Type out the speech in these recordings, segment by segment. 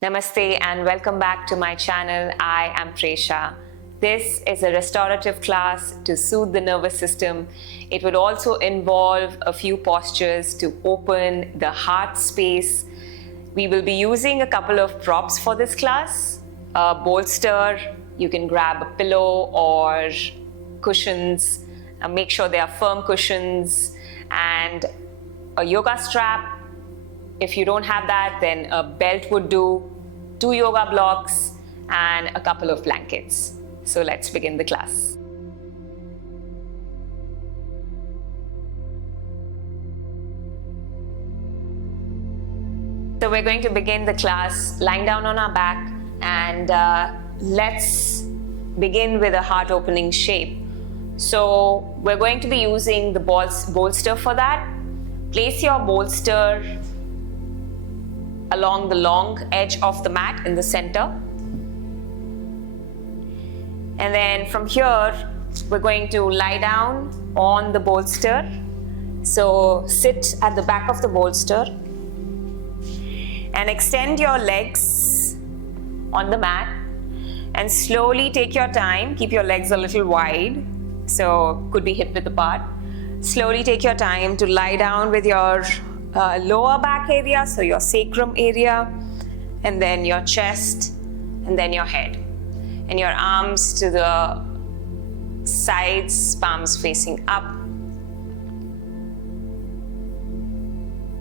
Namaste and welcome back to my channel. I am Presha. This is a restorative class to soothe the nervous system. It would also involve a few postures to open the heart space. We will be using a couple of props for this class. A bolster, you can grab a pillow or cushions. Make sure they are firm cushions, and a yoga strap. If you don't have that, then a belt would do, 2 yoga blocks, and a couple of blankets. So let's begin the class. So we're going to begin the class lying down on our back, and let's begin with a heart opening shape. So we're going to be using the bolster for that. Place your bolster along the long edge of the mat in the center. And then from here, we're going to lie down on the bolster. So sit at the back of the bolster and extend your legs on the mat and slowly take your time. Keep your legs a little wide, so could be hip width apart. Slowly take your time to lie down with your lower back area, so your sacrum area, and then your chest, and then your head, and your arms to the sides, palms facing up.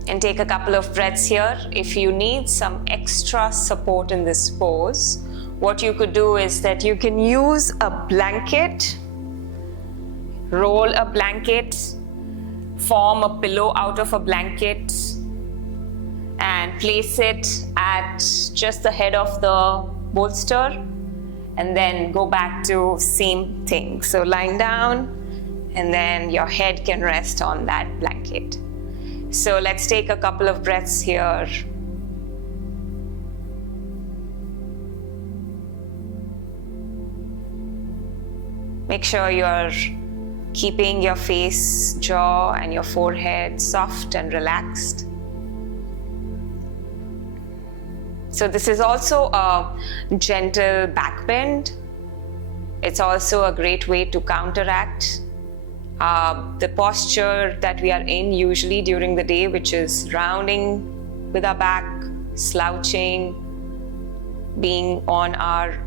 And take a couple of breaths here. If you need some extra support in this pose, what you could do is that you can use a blanket, roll a blanket, form a pillow out of a blanket and place it at just the head of the bolster, and then go back to same thing. So lying down, and then your head can rest on that blanket. So let's take a couple of breaths here. Make sure you're keeping your face, jaw, and your forehead soft and relaxed. So this is also a gentle back bend. It's also a great way to counteract the posture that we are in usually during the day, which is rounding with our back, slouching, being on our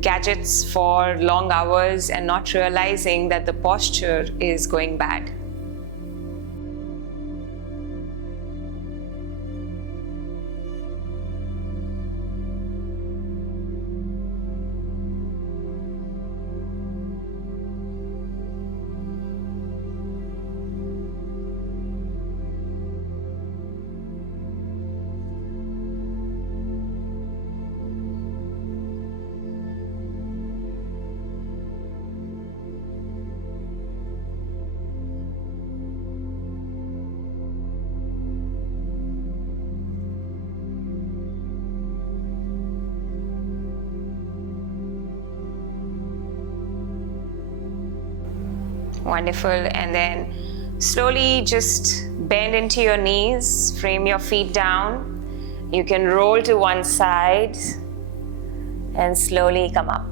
gadgets for long hours and not realizing that the posture is going bad. Wonderful. And then slowly just bend into your knees, frame your feet down. You can roll to one side and slowly come up.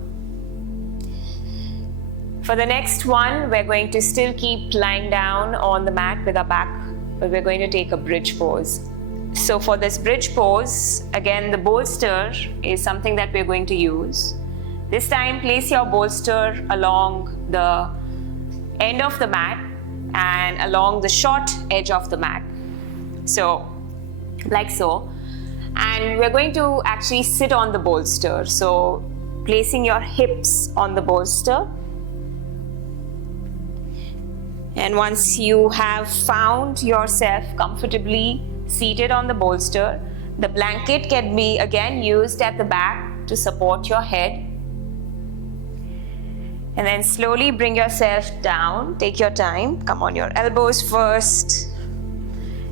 For the next one, we're going to still keep lying down on the mat with our back, but we're going to take a bridge pose. So for this bridge pose, again, the bolster is something that we're going to use. This time, place your bolster along the end of the mat and along the short edge of the mat, so like so, and we're going to actually sit on the bolster, so placing your hips on the bolster. And once you have found yourself comfortably seated on the bolster, the blanket can be again used at the back to support your head. And then slowly bring yourself down. Take your time. Come on your elbows first.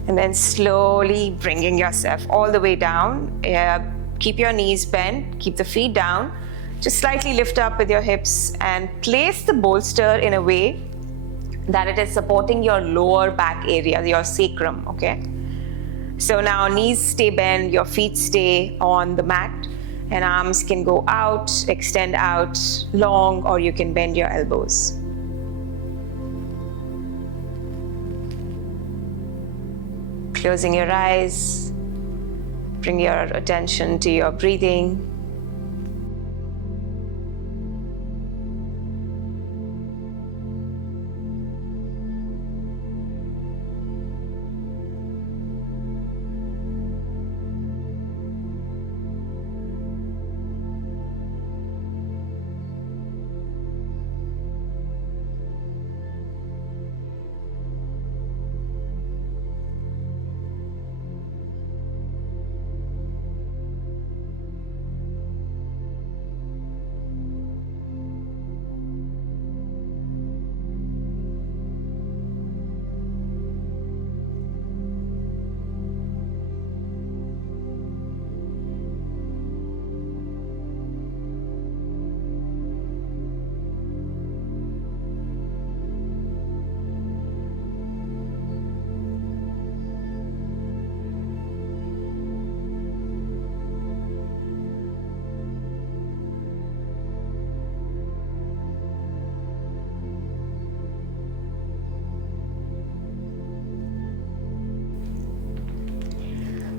And then slowly bringing yourself all the way down. Keep your knees bent. Keep the feet down. Just slightly lift up with your hips and place the bolster in a way that it is supporting your lower back area, your sacrum, okay? So now knees stay bent, your feet stay on the mat, and arms can go out, extend out long, or you can bend your elbows. Closing your eyes, bring your attention to your breathing.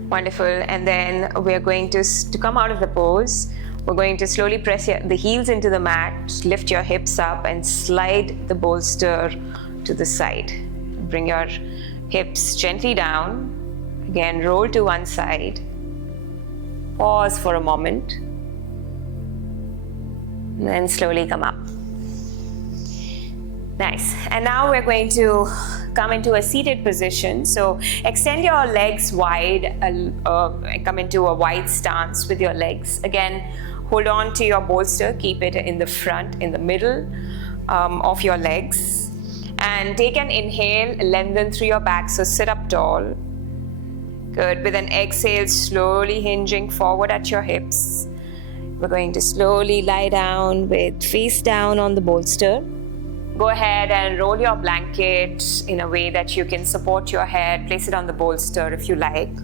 Wonderful. And then we're going to come out of the pose. We're going to slowly press the heels into the mat, lift your hips up and slide the bolster to the side. Bring your hips gently down. Again, roll to one side. Pause for a moment. And then slowly come up. Nice. And now we're going to come into a seated position. So extend your legs wide, come into a wide stance with your legs. Again, hold on to your bolster, keep it in the front, in the middle of your legs. And take an inhale, lengthen through your back, so sit up tall. Good. With an exhale, slowly hinging forward at your hips. We're going to slowly lie down with face down on the bolster. Go ahead and roll your blanket in a way that you can support your head. Place it on the bolster if you like.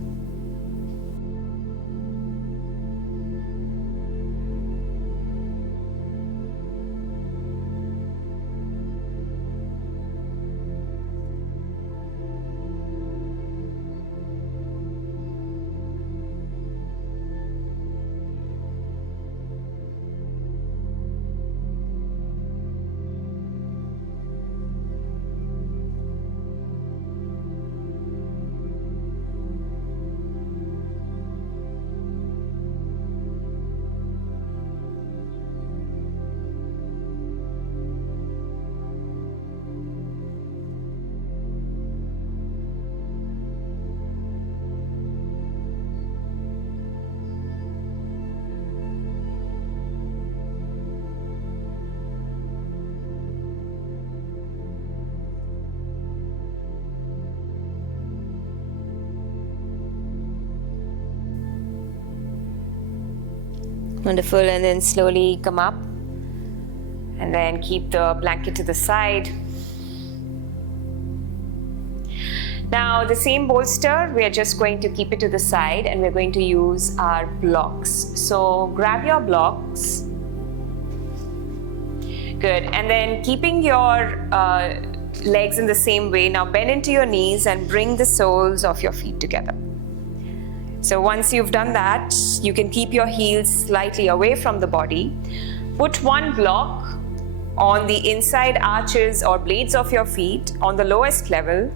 Wonderful. And then slowly come up and then keep the blanket to the side. Now the same bolster, we are just going to keep it to the side and we're going to use our blocks. So grab your blocks. Good. And then keeping your legs in the same way, now bend into your knees and bring the soles of your feet together. So once you've done that, you can keep your heels slightly away from the body. Put one block on the inside arches or blades of your feet on the lowest level.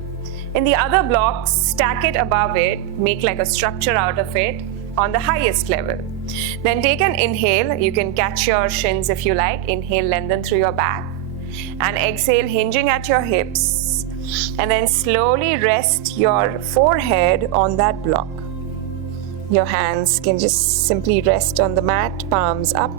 In the other block, stack it above it, make like a structure out of it on the highest level. Then take an inhale. You can catch your shins if you like. Inhale, lengthen through your back. And exhale, hinging at your hips. And then slowly rest your forehead on that block. Your hands can just simply rest on the mat, palms up.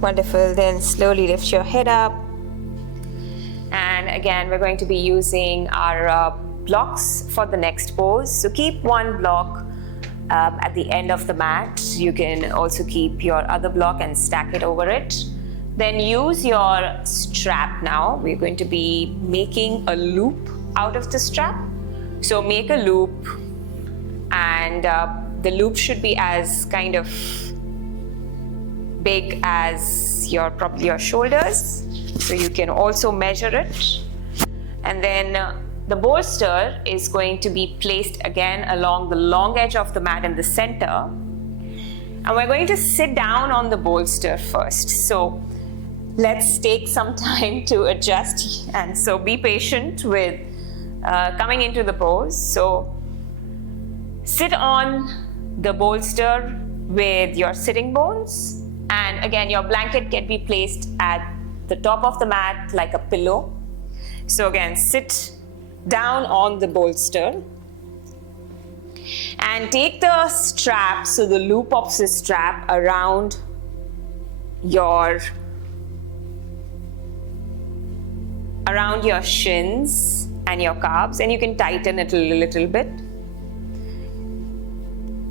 Wonderful. Then slowly lift your head up. And again, we're going to be using our blocks for the next pose. So keep one block at the end of the mat. You can also keep your other block and stack it over it. Then use your strap now. We're going to be making a loop out of the strap. So make a loop, and the loop should be as kind of big as probably your shoulders. So you can also measure it. And then the bolster is going to be placed again along the long edge of the mat in the center. And we're going to sit down on the bolster first. So let's take some time to adjust. And so be patient with coming into the pose. So sit on the bolster with your sitting bones. And again, your blanket can be placed at the top of the mat like a pillow. So again, sit down on the bolster and take the strap, so the loop of the strap around your shins and your calves, and you can tighten it a little bit.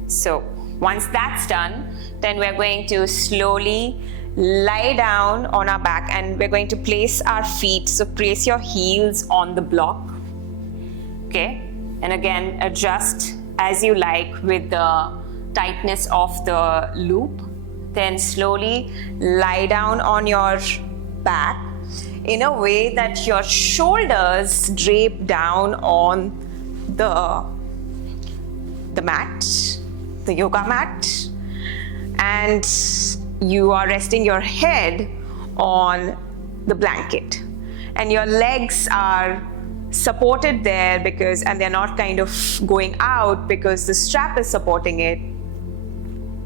So once that's done, then we're going to slowly lie down on our back, and we're going to place our feet. So place your heels on the block. Okay, and again, adjust as you like with the tightness of the loop. Then slowly lie down on your back in a way that your shoulders drape down on the mat, the yoga mat, and you are resting your head on the blanket, and your legs are supported there and they're not kind of going out because the strap is supporting it,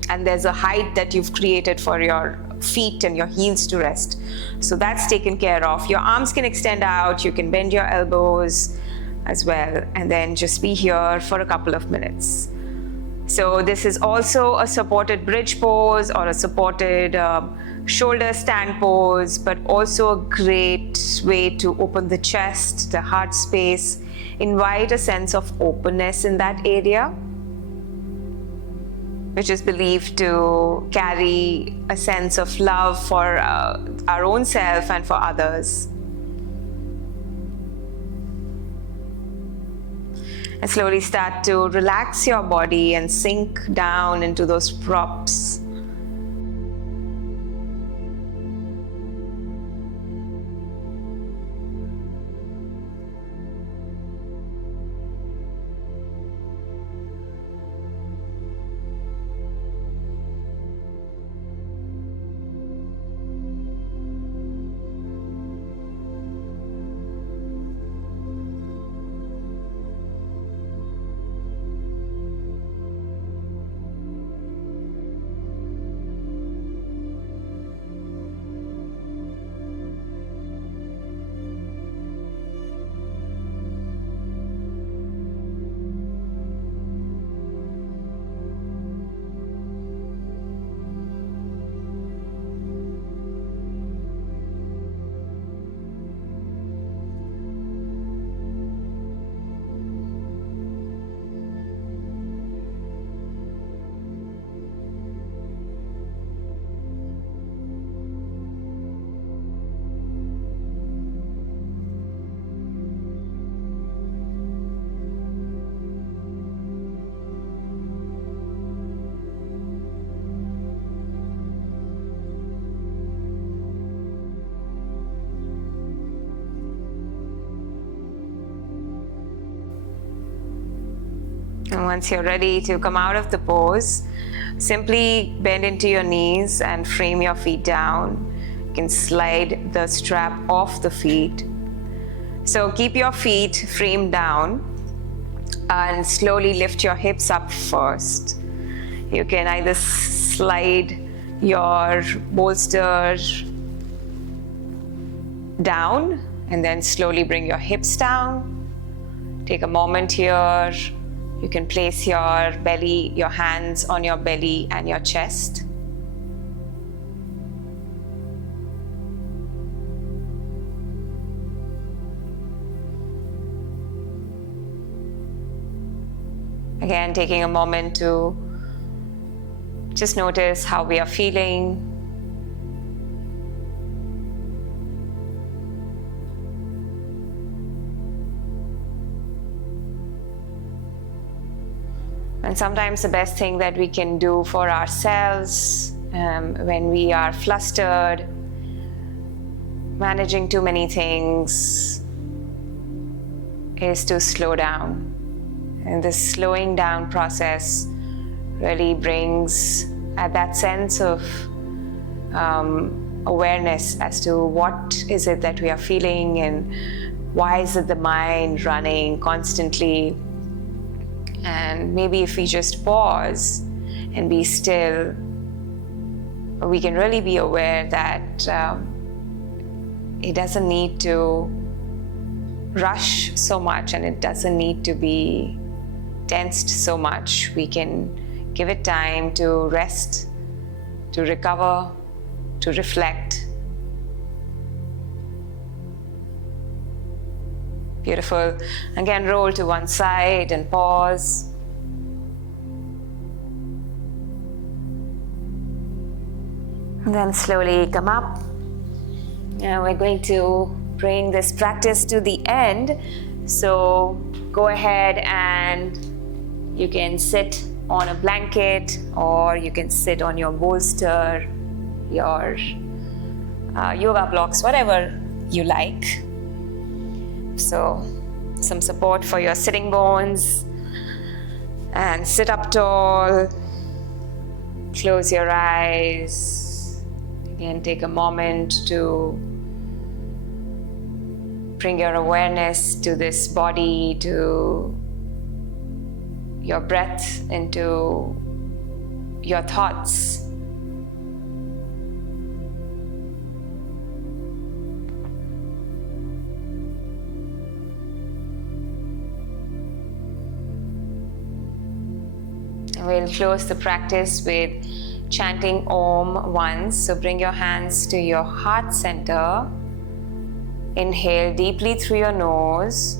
and there's a height that you've created for your feet and your heels to rest. So that's taken care of. Your arms can extend out, you can bend your elbows as well, and then just be here for a couple of minutes. So this is also a supported bridge pose or a supported shoulder stand pose, but also a great way to open the chest, the heart space, invite a sense of openness in that area, which is believed to carry a sense of love for our own self and for others. And slowly start to relax your body and sink down into those props. And once you're ready to come out of the pose, simply bend into your knees and frame your feet down. You can slide the strap off the feet. So keep your feet framed down and slowly lift your hips up first. You can either slide your bolster down and then slowly bring your hips down. Take a moment here. You can place your belly, your hands on your belly and your chest. Again, taking a moment to just notice how we are feeling. And sometimes the best thing that we can do for ourselves when we are flustered, managing too many things, is to slow down. And this slowing down process really brings that sense of awareness as to what is it that we are feeling and why is it the mind running constantly. And maybe if we just pause and be still, we can really be aware that it doesn't need to rush so much and it doesn't need to be tensed so much. We can give it time to rest, to recover, to reflect. Beautiful. Again, roll to one side and pause. And then slowly come up. Now we're going to bring this practice to the end. So go ahead and you can sit on a blanket or you can sit on your bolster, your yoga blocks, whatever you like. So some support for your sitting bones, and sit up tall. Close your eyes. Again, take a moment to bring your awareness to this body, to your breath, into your thoughts. We'll close the practice with chanting Om once. So bring your hands to your heart center. Inhale deeply through your nose.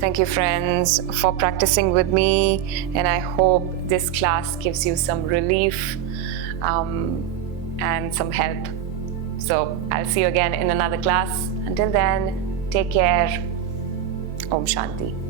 Thank you, friends, for practicing with me, and I hope this class gives you some relief and some help. So I'll see you again in another class. Until then, take care. Om Shanti.